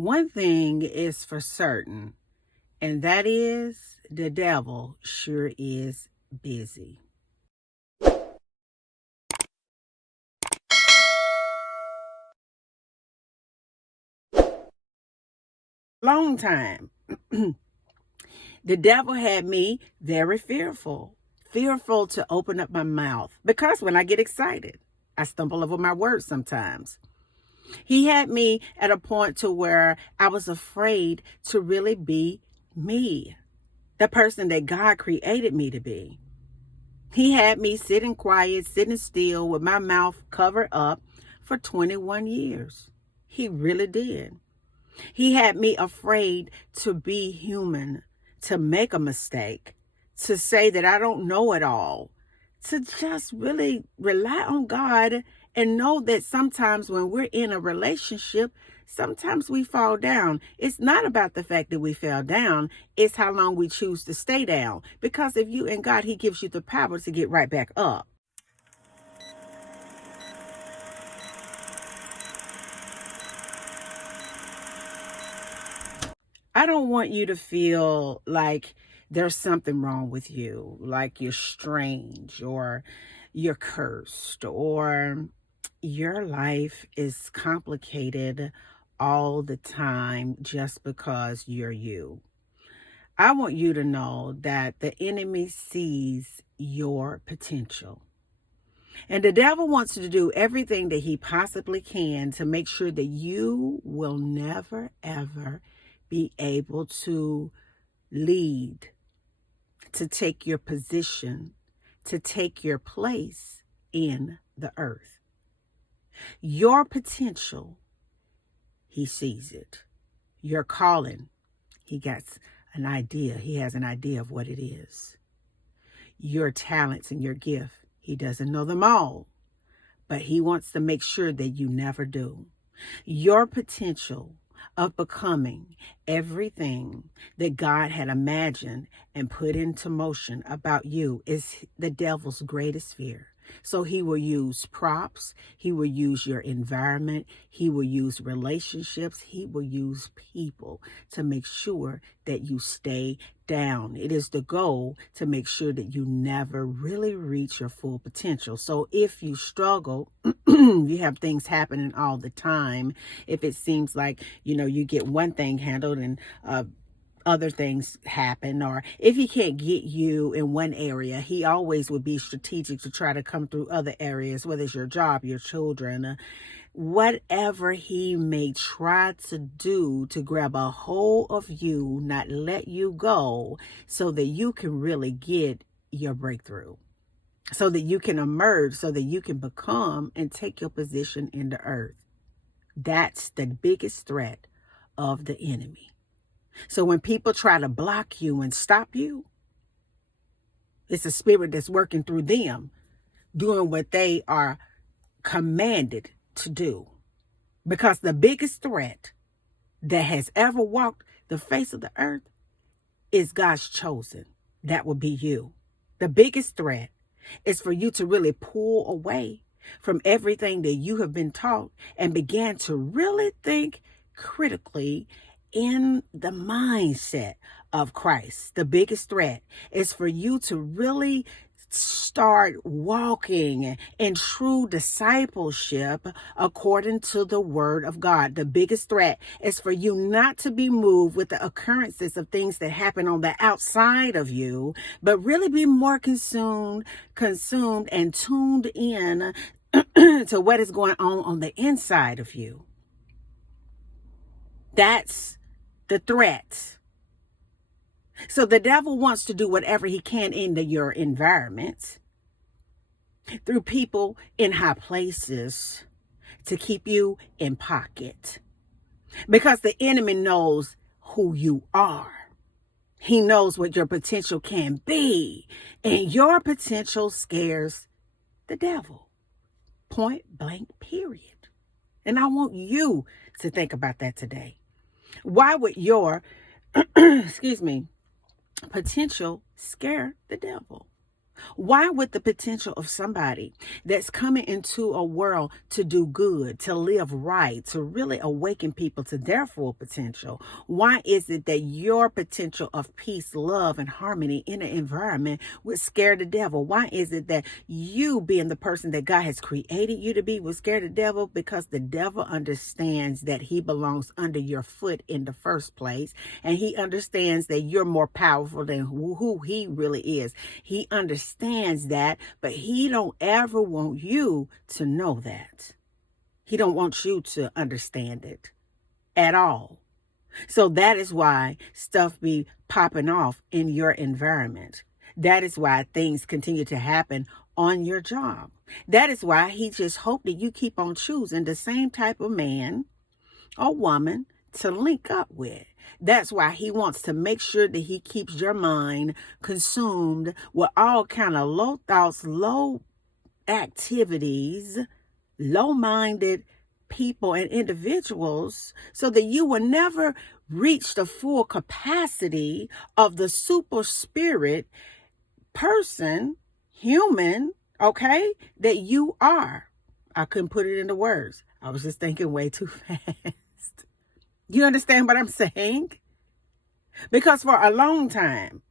One thing is for certain, and that is the devil sure is busy. Long time. The devil had me very fearful to open up my mouth because when I get excited, I stumble over my words sometimes. He had me at a point to where I was afraid to really be me, the person that God created me to be. He had me sitting quiet, sitting still with my mouth covered up for 21 years. He really did. He had me afraid to be human, to make a mistake, to say that I don't know it all, to just really rely on God and know that sometimes when we're in a relationship, sometimes we fall down. It's not about the fact that we fell down, it's how long we choose to stay down. Because if you and God, He gives you the power to get right back up. I don't want you to feel like there's something wrong with you, like you're strange or you're cursed or your life is complicated all the time just because you're you. I want you to know that the enemy sees your potential. And the devil wants to do everything that he possibly can to make sure that you will never, ever be able to lead, to take your position, to take your place in the earth. Your potential, he sees it. Your calling, he gets an idea. He has an idea of what it is. Your talents and your gift, he doesn't know them all, but he wants to make sure that you never do. Your potential of becoming everything that God had imagined and put into motion about you is the devil's greatest fear. So he will use props, he will use your environment, he will use relationships, he will use people to make sure that you stay down. It is the goal to make sure that you never really reach your full potential. So if you struggle, you have things happening all the time. If it seems like, you get one thing handled and other things happen, or if he can't get you in one area, he always would be strategic to try to come through other areas, whether it's your job, your children, whatever he may try to do to grab a hold of you, not let you go, so that you can really get your breakthrough, so that you can emerge, so that you can become and take your position in the earth. That's the biggest threat of the enemy. So when people try to block you and stop you, it's a spirit that's working through them, doing what they are commanded to do. Because the biggest threat that has ever walked the face of the earth is God's chosen. That will be you. The biggest threat is for you to really pull away from everything that you have been taught and begin to really think critically in the mindset of Christ. The biggest threat is for you to really start walking in true discipleship according to the word of God. The biggest threat is for you not to be moved with the occurrences of things that happen on the outside of you, but really be more consumed and tuned in to what is going on the inside of you. That's the threat. So the devil wants to do whatever he can into your environment through people in high places to keep you in pocket, because the enemy knows who you are. He knows what your potential can be, and your potential scares the devil. Point blank, period. And I want you to think about that today. Why would your potential scare the devil? Why would the potential of somebody that's coming into a world to do good, to live right, to really awaken people to their full potential, why is it that your potential of peace, love, and harmony in an environment would scare the devil? Why is it that you, being the person that God has created you to be, would scare the devil? Because the devil understands that he belongs under your foot in the first place, and he understands that you're more powerful than who he really is. He understands that, but he don't ever want you to know that. He don't want you to understand it at all. So that is why stuff be popping off in your environment. That is why things continue to happen on your job. That is why he just hoped that you keep on choosing the same type of man or woman to link up with. That's why he wants to make sure that he keeps your mind consumed with all kind of low thoughts, low activities, low-minded people and individuals, so that you will never reach the full capacity of the super spirit person, human, okay, that you are. I couldn't put it into words. I was just thinking way too fast. You understand what I'm saying? Because for a long time,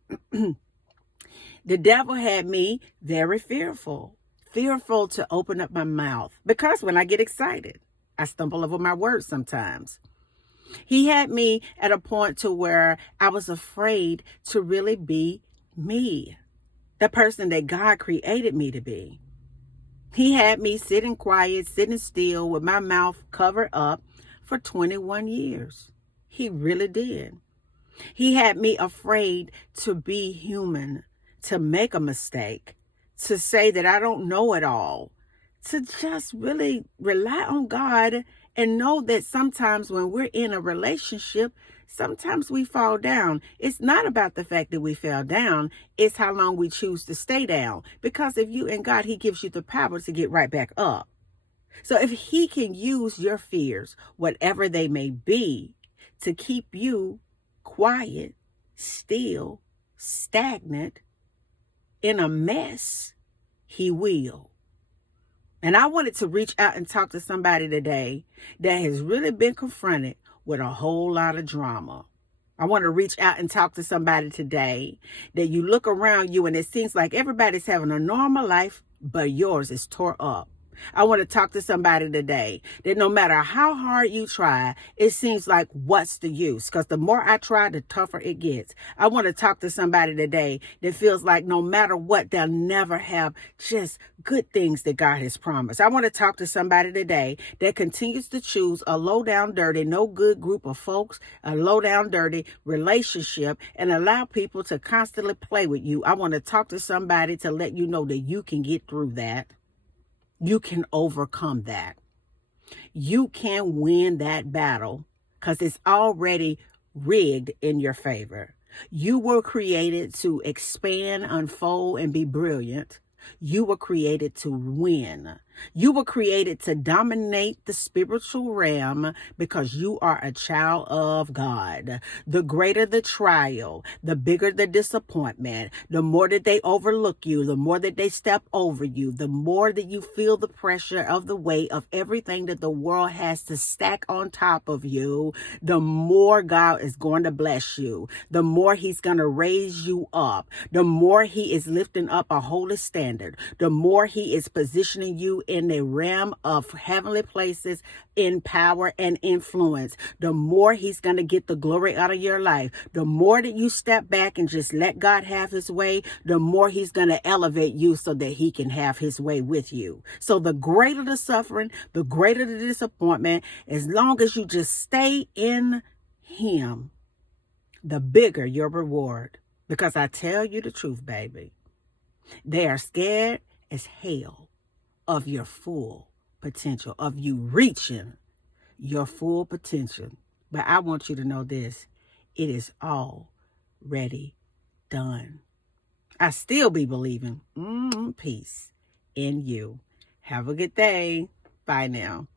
the devil had me very fearful to open up my mouth. Because when I get excited, I stumble over my words sometimes. He had me at a point to where I was afraid to really be me, the person that God created me to be. He had me sitting quiet, sitting still with my mouth covered up for 21 years. He really did. He had me afraid to be human, to make a mistake, to say that I don't know it all, to just really rely on God and know that sometimes when we're in a relationship, sometimes we fall down. It's not about the fact that we fell down. It's how long we choose to stay down. Because if you and God, he gives you the power to get right back up. So if he can use your fears, whatever they may be, to keep you quiet, still, stagnant, in a mess, he will. And I wanted to reach out and talk to somebody today that has really been confronted with a whole lot of drama. I want to reach out and talk to somebody today that you look around you and it seems like everybody's having a normal life, but yours is tore up. I want to talk to somebody today that no matter how hard you try, it seems like what's the use? Because the more I try, the tougher it gets. I want to talk to somebody today that feels like no matter what, they'll never have just good things that God has promised. I want to talk to somebody today that continues to choose a low down, dirty, no good group of folks, a low down, dirty relationship, and allow people to constantly play with you. I want to talk to somebody to let you know that you can get through that. You can overcome that. You can win that battle because it's already rigged in your favor. You were created to expand, unfold, and be brilliant. You were created to win. You were created to dominate the spiritual realm because you are a child of God. The greater the trial, the bigger the disappointment, the more that they overlook you, the more that they step over you, the more that you feel the pressure of the weight of everything that the world has to stack on top of you, the more God is going to bless you, the more he's going to raise you up, the more he is lifting up a holy standard, the more he is positioning you in the realm of heavenly places in power and influence, the more he's going to get the glory out of your life. The more that you step back and just let God have his way, the more he's going to elevate you so that he can have his way with you. So the greater the suffering, the greater the disappointment, as long as you just stay in him, the bigger your reward. Because I tell you the truth, baby, they are scared as hell of your full potential, of you reaching your full potential. But I want you to know this, it is already done. I still be believing peace in you. Have a good day. Bye now.